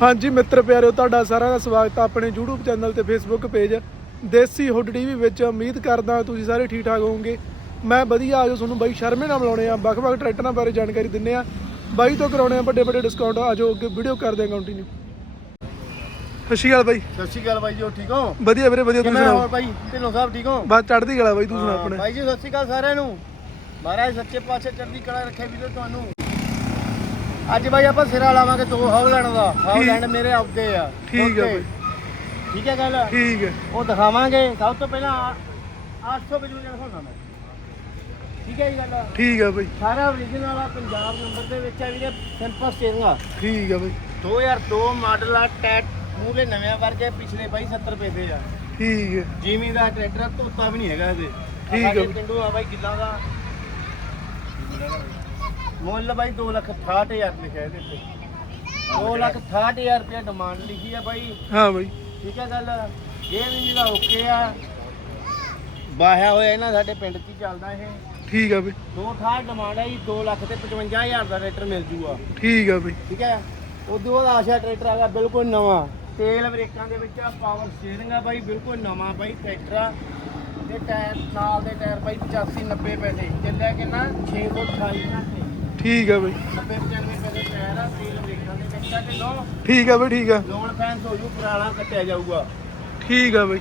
ਹਾਂਜੀ ਮਿੱਤਰ ਪਿਆਰਿਓ ਤੁਹਾਡਾ ਸਾਰਿਆਂ ਦਾ ਸਵਾਗਤ ਹੈ ਆਪਣੇ YouTube ਚੈਨਲ ਤੇ Facebook page Desi hood TV ਵਿੱਚ। ਉਮੀਦ ਕਰਦਾ ਤੁਸੀਂ ਸਾਰੇ ਠੀਕ ਠਾਕ ਹੋਵੋਗੇ। ਮੈਂ ਵਧੀਆ ਆਜੋ ਤੁਹਾਨੂੰ ਬਾਈ ਸ਼ਰਮੇ ਨਾਲ ਮਿਲਾਉਣੇ ਆ। ਵੱਖ-ਵੱਖ ਟਰੈਕਟਰਾਂ ਬਾਰੇ ਜਾਣਕਾਰੀ ਦਿੰਨੇ ਆ। ਬਾਈ ਤੋਂ ਕਰਾਉਣੇ ਆ ਵੱਡੇ ਵੱਡੇ ਡਿਸਕਾਊਂਟ ਆਜੋ ਅੱਗੇ ਵੀਡੀਓ ਕਰਦੇ ਆ ਕੰਟੀਨਿਊ ਸਤਿ ਸ਼੍ਰੀ ਅਕਾਲ ਬਾਈ। ਸਤਿ ਸ਼੍ਰੀ ਅਕਾਲ ਬਾਈ ਜੀ ਠੀਕ ਹੋ? ਵਧੀਆ ਵੀਰੇ ਵਧੀਆ ਤੁਸੀਂ ਸੁਣਾਓ? ਬਾਈ? ਢਿੱਲੋਂ ਸਾਹਿਬ ਠੀਕ ਹੋ? ਬਸ ਚੜ੍ਹਦੀ ਕਲਾ ਬਾਈ ਤੂੰ ਸੁਣਾ ਆਪਣੇ। ਬਾਈ ਜੀ ਸਤਿ ਸ਼੍ਰੀ ਅਕਾਲ ਸਾਰਿਆਂ ਨੂੰ। ਮਹਾਰਾਜ ਸੱਚੇ ਪਾਤਸ਼ਾਹ ਚੜ੍ਹਦੀ ਕਲਾ ਰੱਖੇ ਵੀਰੇ ਤੁਹਾਨੂੰ। ਅੱਜ ਬਾਈ ਆਪਾਂ ਸਿਰਾ ਲਾਵਾਂਗੇ ਦੋ ਹੌਲੈਂਡ ਦਾ। ਹੌਲੈਂਡ ਮੇਰੇ ਆਪਦੇ ਆ। ਠੀਕ। ਬਾਈ। ਠੀਕ ਹੈ ਗੱਲ? ਠੀਕ ਹੈ। ਉਹ ਦਿਖਾਵਾਂਗੇ। ਸਭ ਤੋਂ ਪਹਿਲਾਂ 855 ਦਿਖਾਉਣਾ ਮੈਂ ਠੀਕ ਹੈ ਜੀ ਗੱਲ? ਠੀਕ ਹੈ ਬਾਈ। ਸਾਰਾ origignal ਆ ਪੰਜਾਬ ਨੰਬਰ ਦੇ ਵਿੱਚ ਆ ਵੀਰੇ ਸਿੰਪਲ ਸਟੀਅਰਿੰਗ ਆ। ਠੀਕ ਹੈ ਬਾਈ। 2002 ਮਾਡਲ ਆ ਟੈਟ ਮੂਹਰੇ ਨਵੇਂ ਵਰਗੇ ਪਿਛਲੇ ਬਾਈ 70 ਪੈਸੇ ਆ। ਠੀਕ ਹੈ। ਜਿਮੀ ਦਾ ਟਰੈਕਟਰ ਧੋਤਾ ਵੀ ਨਹੀਂ ਹੈਗਾ ਇਹਦੇ ਠੀਕ ਪਿੰਡੋਂ ਆ ਬਾਈ ਕਿੱਦਾਂ ਦਾ। ਮੁੱਲ ਬਾਈ 2 ਲੱਖ 68000 ਲਿਖਿਆ ਇਹਦੇ ਤੇ 2 ਲੱਖ 68000 ਰੁਪਏ ਡਿਮਾਂਡ ਲਿਖੀ ਆ ਬਾਈ। ਹਾਂ ਬਾਈ। ਠੀਕ ਹੈ ਗੱਲ। ਇਹ ਵੀ ਜਿਹੜਾ ਓਕੇ ਆ। ਬਾਹਿਆ ਹੋਇਆ ਇਹਨਾਂ ਸਾਡੇ ਪਿੰਡ 'ਚ ਹੀ ਚੱਲਦਾ ਇਹ। ਠੀਕ ਹੈ ਬਾਈ। ਦੋ ਥਾਂ ਡਿਮਾਂਡ ਹੈ ਜੀ 2 ਲੱਖ ਤੇ 55000 ਦਾ ਟਰੈਕਟਰ ਮਿਲ ਜੂਗਾ। ਠੀਕ ਹੈ ਬਾਈ। ਠੀਕ ਹੈ ਉਦੋਂ ਬਾਅਦ ਆਸ਼ਾ ਟਰੈਕਟਰ ਆ ਗਿਆ ਬਿਲਕੁਲ ਨਵਾਂ। ਤੇਲ ਬ੍ਰੇਕਾਂ ਦੇ ਵਿੱਚ ਆ ਪਾਵਰ ਸਟੀਅਰਿੰਗ ਆ ਬਾਈ ਬਿਲਕੁਲ ਨਵਾਂ ਬਾਈ ਟਰੈਕਟਰ ਆ। ਤੇ ਟਾਇਰ ਨਾਲ ਦੇ ਟਾਇਰ ਬਾਈ 85 90 ਪੈਸੇ। ਚੱਲਿਆ ਕਿੰਨਾ 628 ਘੰਟੇ ਠੀਕ ਹੈ ਬਾਈ। 90 95 ਪੈਸੇ ਟਾਇਰ ਆ ਤੇਲ ਬ੍ਰੇਕਾਂ ਦੇ ਵਿੱਚ ਆ। ਢਿੱਲੋਂ ਠੀਕ ਹੈ ਬਾਈ। ਠੀਕ ਹੈ ਲੋਨ ਫੈਂਸ ਹੋ ਜੂ ਪੁਰਾਣਾ ਕੱਟਿਆ ਜਾਊਗਾ ਠੀਕ ਹੈ ਬਾਈ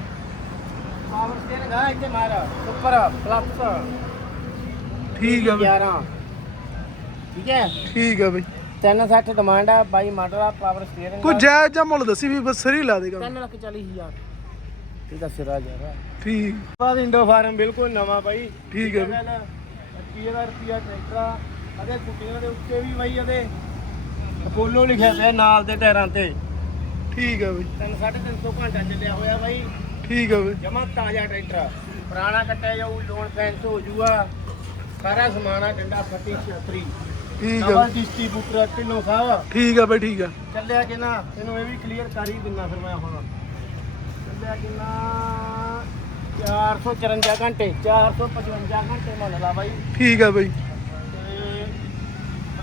ਪਾਵਰ ਸਟੀਅਰਿੰਗ ਆ ਇੱਥੇ ਮਾਰਾ ਸੁਪਰ ਪਲੱਸ ਠੀਕ ਹੈ ਬਾਈ। 11 ਠੀਕ ਹੈ? ਠੀਕ ਹੈ ਬਾਈ। 360 ਡਿਮਾਂਡ ਆ ਬਾਈ ਮਾਡਲ ਆ ਪਾਵਰ ਸਟੀਅਰਿੰਗ ਕੋਈ ਜਾਇਜ਼ ਜਾਂ ਮੁੱਲ ਦੱਸੀ ਵੀ ਬਸ ਸਰੀ ਲਾ ਦੇਗਾ 3 ਲੱਖ 40 ਹਜ਼ਾਰ। ਇਹਦਾ ਸਿਰਾ ਜਾ ਠੀਕ। ਬਾਅਦ ਇੰਡੋ ਫਾਰਮ ਬਿਲਕੁਲ ਨਵਾਂ ਬਾਈ। ਠੀਕ ਹੈ ਗੱਲ। ਰੁਪਈਏ ਦਾ ਰੁਪਈਆ ਟਰੈਕਟਰ ਅਦੇ ਕੁੱਟੀਆਂ ਦੇ ਉੱਤੇ ਵੀ ਬਾਈ ਅਪੋਲੋ ਲਿਖਿਆ ਪਿਆ ਨਾਲ ਦੇ ਟਾਇਰਾਂ ਤੇ। ਠੀਕ ਹੈ ਬਾਈ। 350 ਘੰਟਾ ਚੱਲਿਆ ਹੋਇਆ ਬਾਈ। ਠੀਕ ਹੈ ਬਾਈ। ਜਮਾ ਤਾਜ਼ਾ ਟਰੈਕਟਰ ਆ। ਪੁਰਾਣਾ ਕੱਟਿਆ ਜਾਊ ਲੋਨ ਫੈਂਸ ਹੋ ਜੂਗਾ। ਸਾਰਾ ਸਮਾਨ ਆ ਡੰਡਾ ਫੱਟੀ ਛਤਰੀ। ਠੀਕ ਹੈ ਡਬਲ ਡਿਸਟ੍ਰੀਬਿਊਟਰ ਢਿੱਲੋਂ ਸਾਹਿਬ। ਠੀਕ ਹੈ ਬਾਈ ਠੀਕ ਹੈ ਚੱਲਿਆ ਕਿੰਨਾ? ਤੈਨੂੰ ਇਹ ਵੀ ਕਲੀਅਰ ਕਰ ਹੀ ਦਿੰਦਾ ਫਿਰ ਮੈਂ ਹੁਣ। ਚੱਲਿਆ ਕਿੰਨਾ? 454 ਘੰਟੇ 455 ਘੰਟੇ ਮੰਨ ਲਾ ਬਾਈ। ਠੀਕ ਹੈ ਬਾਈ।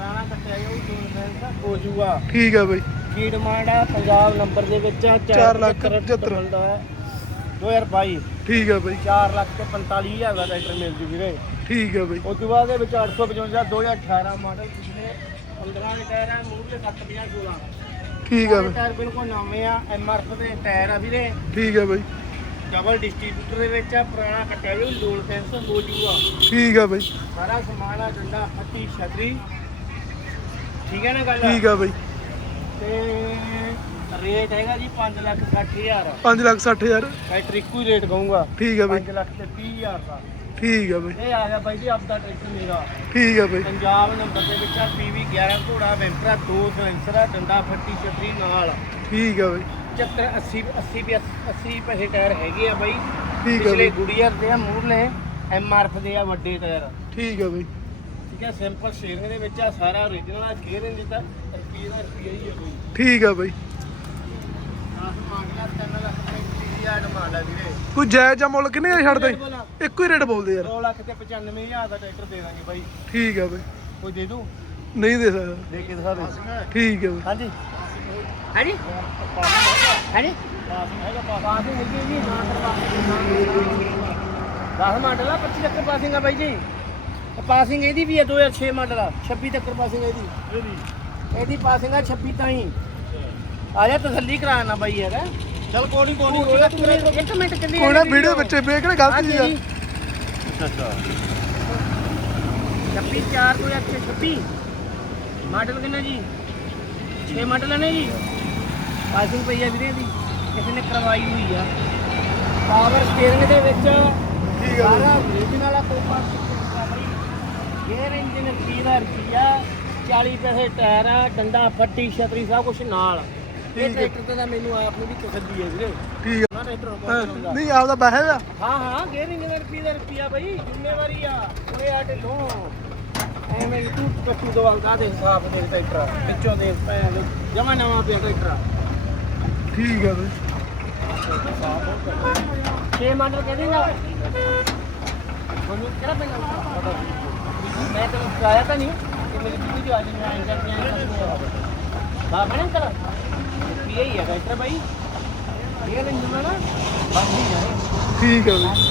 ਪੁਰਾਣਾ ਕੱਟਿਆ ਜਾਊ ਜੂਨ ਫੈਂਸ ਹੋ ਜੂਗਾ ਠੀਕ ਹੈ ਬਾਈ। ਕੀ ਡਿਮਾਂਡ ਆ? ਪੰਜਾਬ ਨੰਬਰ ਦੇ ਵਿੱਚ ਆ, ਚਾਰ ਲੱਖ ਪਚੱਤਰ ਪਚੱਤਰ। ਮਿਲਦਾ ਹੈ। 2022 ਠੀਕ ਹੈ ਬਾਈ। 4 ਲੱਖ ਤੇ 45000 ਦਾ ਟਰੈਕਟਰ ਮਿਲ ਜੂ ਵੀਰੇ। ਠੀਕ ਹੈ ਬਾਈ। ਉਸ ਤੋਂ ਬਾਅਦ ਦੇ ਵਿੱਚ 855 2018 ਮਾਡਲ ਪਿਛਲੇ 15 ਦੇ ਟਾਇਰ ਆ ਮੂਹਰੇ 750 16 ਠੀਕ ਹੈ ਬਾਈ। ਟਾਇਰ ਬਿਲਕੁਲ ਨਵੇਂ ਆ ਐਮਆਰਐਫ ਦੇ ਟਾਇਰ ਆ ਵੀਰੇ। ਠੀਕ ਹੈ ਬਾਈ। ਡਬਲ ਡਿਸਟ੍ਰੀਬਿਊਟਰ ਦੇ ਵਿੱਚ ਆ ਪੁਰਾਣਾ ਕੱਟਿਆ ਵੀ ਲੋਨ ਫੈਂਸ ਹੋ ਜੂਗਾ ਠੀਕ ਹੈ ਬਾਈ। ਸਾਰਾ ਸਮਾਨ ਆ ਡੰਡਾ ਫੱਟੀ ਛਤਰੀ। ਠੀਕ ਹੈ ਨਾ ਗੱਲ? ਠੀਕ ਹੈ ਬਾਈ। ਤੇ ਰੇਟ ਹੈਗਾ ਜੀ 5 ਲੱਖ 60000 5 ਲੱਖ 60 ਹਜ਼ਾਰ। ਟਰੈਕਟਰ ਇੱਕੋ ਹੀ ਰੇਟ ਕਹੂੰਗਾ। ਠੀਕ ਹੈ ਬਾਈ। 5 ਲੱਖ ਤੇ 30000 ਦਾ। ਠੀਕ ਹੈ ਬਾਈ। ਇਹ ਆ ਗਿਆ ਬਾਈ ਜੀ ਆਪਦਾ ਟਰੈਕਟਰ ਮੇਰਾ। ਠੀਕ ਹੈ ਬਾਈ। ਪੰਜਾਬ ਨੰਬਰ ਦੇ ਵਿੱਚ ਆ ਪੀਵੀ 11 ਘੋੜਾ ਵੈਂਪਰਾ ਦੋ ਸਲੈਂਸਰ ਆ ਡੰਡਾ ਫੱਟੀ ਛਤਰੀ ਨਾਲ। ਠੀਕ ਹੈ ਬਾਈ। 75 80 80 ਵੀ 80 ਪੈਸੇ ਟਾਇਰ ਹੈਗੇ ਆ ਬਾਈ। ਪਿਛਲੇ ਗੁੜੀਅਰ ਦੇ ਆ ਮੂਰਲੇ ਐਮਆਰਐਫ ਦੇ ਆ ਵੱਡੇ ਟਾਇਰ। ਠੀਕ ਹੈ ਬਾਈ। ਠੀਕ ਹੈ ਸਿੰਪਲ ਸ਼ੇਰਿੰਗ ਦੇ ਵਿੱਚ ਆ ਸਾਰਾ ਓਰੀਜਨਲ ਆ ਗੇਅਰ ਨਹੀਂ ਦਿੱਤਾ ਰੁਪਈਏ ਦਾ ਰੁਪਈਆ ਹੀ ਹੈ ਕੋਈ। ਠੀਕ ਹੈ ਬਾਈ। ਆਹ ਮਾਡਲ 3 ਲੱਖ 35000 ਮਾਡਲ ਆ ਵੀਰੇ। ਕੋਈ ਜਾਇਜ਼ ਜਾਂ ਮੁੱਲ ਕਿੰਨੇ ਦਾ? ਛੱਡਦੇ? ਇੱਕੋ ਹੀ ਰੇਟ ਬੋਲਦੇ ਯਾਰ। 2 ਲੱਖ ਤੇ 95000 ਦਾ ਟਰੈਕਟਰ ਦੇ ਦਾਂਗੇ ਬਾਈ। ਠੀਕ ਹੈ ਬਾਈ। ਕੋਈ ਦੇ ਦੂ? ਨਹੀਂ ਦੇ ਸਕਦਾ। ਦੇ ਕੇ ਦਿਖਾ ਦੇ। ਠੀਕ ਹੈ ਬਾਈ। ਹਾਂਜੀ। ਹਾਂਜੀ। ਹਾਂਜੀ। ਪਾਸਿੰਗ ਹੈਗੀ ਜੀ। ਨਾ ਕਰਵਾ 10 ਮਾਡਲ ਆ 25 ਤੱਕ ਪਾਸਿੰਗ ਆ ਬਾਈ ਜੀ। ਪਾਸਿੰਗ ਇਹਦੀ ਵੀ ਹੈ 2006 ਮਾਡਲ ਆ 26 ਤੱਕ ਪਾਸਿੰਗ ਇਹਦੀ। ਇਹਦੀ। ਪਾਸਿੰਗ ਆ 26 ਤਾਈਂ ਆ ਜਾ ਤਸੱਲੀ ਕਰਾਣਾ ਬਾਈ ਯਾਰ। ਚਲ ਕੋਣੀ ਕੋਣੀ ਇੱਕ ਮਿੰਟ ਚੱਲੀ ਕੋਈ ਨਾ ਵੀਡੀਓ ਵਿੱਚ ਵੇ ਕਿਹੜਾ ਗਲਤ ਚੀਜ਼ ਆ। ਜੀ। ਅੱਛਾ 26 4 2026 ਮਾਡਲ ਕਿੰਨਾ ਜੀ? 6 ਮਾਡਲ ਨੇ ਜੀ। ਪਾਸਿੰਗ ਪਈ ਆ ਵੀਰੇ ਦੀ ਕਿਸੇ ਨੇ ਕਰਵਾਈ ਹੋਈ ਆ। ਪਾਵਰ ਸਟੀਅਰਿੰਗ ਦੇ ਵਿੱਚ ਠੀਕ ਆ ਸਾਰਾ ਓਰੀਜਨਲ ਆ ਕੋਪਾ ਗੇਅਰ ਇੰਜਨ ਦਾ ਰੁਪਿਆ 40 ਪੈਸੇ ਟਾਇਰ ਆ ਡੰਡਾ ਫੱਟੀ ਛਤਰੀ ਸਭ ਕੁਝ ਨਾਲ। ਇਹ ਠੀਕ ਹੈ। ਟਰੈਕਟਰ ਤੇ ਤਾਂ ਮੈਨੂੰ ਆਪ ਨੂੰ ਵੀ ਤਸੱਲੀ ਹੈ ਵੀਰੇ। ਠੀਕ ਹੈ। ਨਾ ਟਰੈਕਟਰ ਹਾਂ, ਬਹੁਤ ਚਲਾਉਂਦਾ। ਨਹੀਂ ਆਪਦਾ ਪੈਸੇ ਆ। ਹਾਂ ਹਾਂ ਗੇਅਰ ਇੰਜਨ ਦਾ ਰੁਪਈਆ ਦਾ ਰੁਪਈਆ ਬਈ ਜ਼ਿੰਮੇਵਾਰੀ ਆ। ਓਏ ਆ ਢਿੱਲੋਂ। ਐਵੇਂ ਨੀ ਤੂੰ ਕੱਟੂ ਦੋ ਅੰਗਾ ਦੇ ਹਿਸਾਬ ਦੇ ਟਰੈਕਟਰ ਵਿੱਚੋਂ ਦੇ ਭੈਣ ਜਮਾ ਨਵਾਂ ਪਿਆ ਟਰੈਕਟਰ ਠੀਕ ਹੈ ਬਾਈ। 6 ਮਾਡਲ ਕਹਿੰਦੇ ਨਾ। ਤੁਹਾਨੂੰ ਕਿਹੜਾ ਪੈਂਦਾ ਮੈਂ ਤੈਨੂੰ ਸਿਖਾਇਆ ਤਾਂ ਨਹੀਂ ਕਿ ਮੇਰੀ ਵੀਡੀਓ ਆ ਜੀ ਮੈਂ ਆਇਆ ਜਾਂ ਨਹੀਂ ਆਇਆ ਬਾਬਾ ਨੇ ਕਰ ਵਧੀਆ ਹੀ ਹੈਗਾ ਇੱਥੇ ਬਾਈ। ਇਹ ਰੰਜਨ ਨਾ ਬਾਕੀ ਜਾਏ। ਠੀਕ ਹੈ ਬਈ।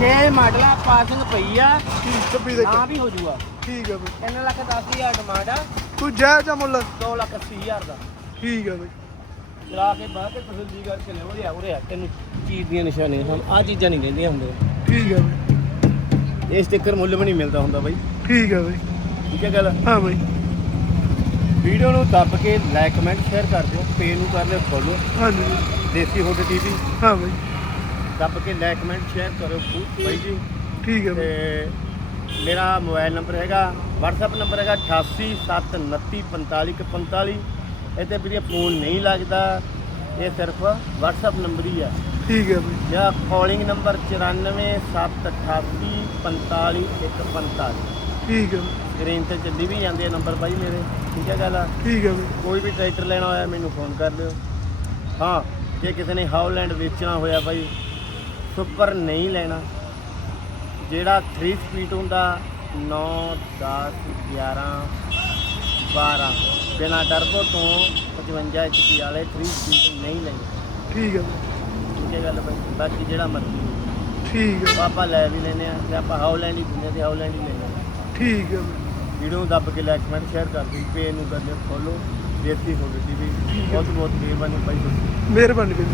6 ਮਾਡਲ ਆ ਪਾਸਿੰਗ ਪਈ ਆ। ਠੀਕ 26 ਦੇ ਨਾ ਵੀ ਹੋ ਜੂਗਾ। ਠੀਕ ਹੈ ਬਈ। 3 ਲੱਖ 10 ਹਜ਼ਾਰ ਡਿਮਾਂਡ ਆ। ਤੂੰ ਜਾਇਜ਼ ਜਾਂ ਮੁੱਲ। 2 ਲੱਖ 80 ਹਜ਼ਾਰ ਦਾ। ਠੀਕ ਹੈ ਬਈ। ਚਲਾ ਕੇ ਬਾਅਦ ਤੇ ਤਸੱਲੀ ਕਰਕੇ ਲੈ ਉਰੇ ਆ ਉਰੇ ਆ ਤੈਨੂੰ ਚੀਜ਼ ਦੀਆਂ ਨਿਸ਼ਾਨੀਆਂ ਸਾਨੂੰ ਆ ਚੀਜ਼ਾਂ ਨਹੀਂ ਕਹਿੰਦੀਆਂ ਹੁੰਦੇ ਠੀਕ ਹੈ ਬਈ। ਇਹ ਸਟicker ਮੁੱਲ ਵੀ ਨਹੀਂ ਮਿਲਦਾ ਹੁੰਦਾ ਬਾਈ। ਠੀਕ ਹੈ ਬਈ। ਠੀਕ ਹੈ ਗੱਲ? ਹਾਂ ਬਈ। ਵੀਡੀਓ ਨੂੰ ਦੱਬ ਕੇ ਲਾਈਕ ਕਮੈਂਟ ਸ਼ੇਅਰ ਕਰ ਦਿਓ। ਪੇਜ ਨੂੰ ਕਰ ਲਿਓ ਫੋਲੋ ਹਾਂਜੀ। ਦੇਸੀ ਹੋਟ ਟੀਵੀ ਹਾਂ ਬਈ। ਦੱਬ ਕੇ ਲਾਈਕ ਕਮੈਂਟ ਸ਼ੇਅਰ ਕਰੋ ਬਾਈ ਜੀ। ਠੀਕ ਹੈ ਤੇ ਮੇਰਾ ਮੋਬਾਈਲ ਨੰਬਰ ਹੈਗਾ WhatsApp ਨੰਬਰ ਹੈਗਾ 8879455145 ਇਹਤੇ ਵੀਰੇ ਫੋਨ ਨਹੀਂ ਲੱਗਦਾ ਇਹ ਸਿਰਫ WhatsApp ਨੰਬਰ ਹੀ ਆ। ਠੀਕ ਹੈ ਬਈ। ਮੇਰਾ ਕਾਲਿੰਗ ਨੰਬਰ 9478845145 ਠੀਕ ਹੈ। ਬਈ, ਸਕਰੀਨ ਤੇ ਚੱਲੀ ਵੀ ਜਾਂਦੇ ਆ ਨੰਬਰ ਬਾਈ ਮੇਰੇ ਠੀਕ ਹੈ ਗੱਲ ਆ? ਠੀਕ ਹੈ ਬਈ। ਕੋਈ ਵੀ ਟਰੈਕਟਰ ਲੈਣਾ ਹੋਇਆ ਮੈਨੂੰ ਫੋਨ ਕਰ ਲਿਓ ਹਾਂ ਜੇ ਕਿਸੇ ਨੇ ਹਾਉਲੈਂਡ ਵੇਚਣਾ ਹੋਇਆ ਬਾਈ ਸੁਪਰ ਨਹੀਂ ਲੈਣਾ। ਜਿਹੜਾ 3 ਸਪੀਡ ਹੁੰਦਾ 9 10 11 12 ਬਿਨਾ ਟਰਬੋ ਤੋਂ 55 HP ਵਾਲੇ 3 ਸਪੀਡ ਨਹੀਂ ਲੈਣੇ ਠੀਕ ਹੈ ਬਈ, ਠੀਕ ਹੈ ਗੱਲ ਬਾਈ ਬਾਕੀ ਜਿਹੜਾ ਮਰਜ਼ੀ ਠੀਕ ਹੈ। ਆਪਾਂ ਲੈ ਵੀ ਲੈਨੇ ਆ ਤੇ ਆਪਾਂ ਹਾਉਲੈਂਡ ਹੀ ਦਿੰਦੇ ਤੇ ਹਾਉਲੈਂਡ ਹੀ ਲੈਨੇ ਆ ਠੀਕ ਹੈ। ਬਈ, ਵੀਡੀਓ ਨੂੰ ਦੱਬ ਕੇ ਲਾਈਕ ਕਮੈਂਟ ਸ਼ੇਅਰ ਕਰ ਦਿਓ ਪੇਜ ਨੂੰ ਕਰ ਦਿਓ ਫੋਲੋ ਦੇਸੀ ਹੋ ਗਈ ਟੀਵੀ ਬਹੁਤ ਬਹੁਤ ਮਿਹਰਬਾਨੀ ਬਾਈ ਤੁਹਾਡੀ। ਮਿਹਰਬਾਨੀ ਬਈ।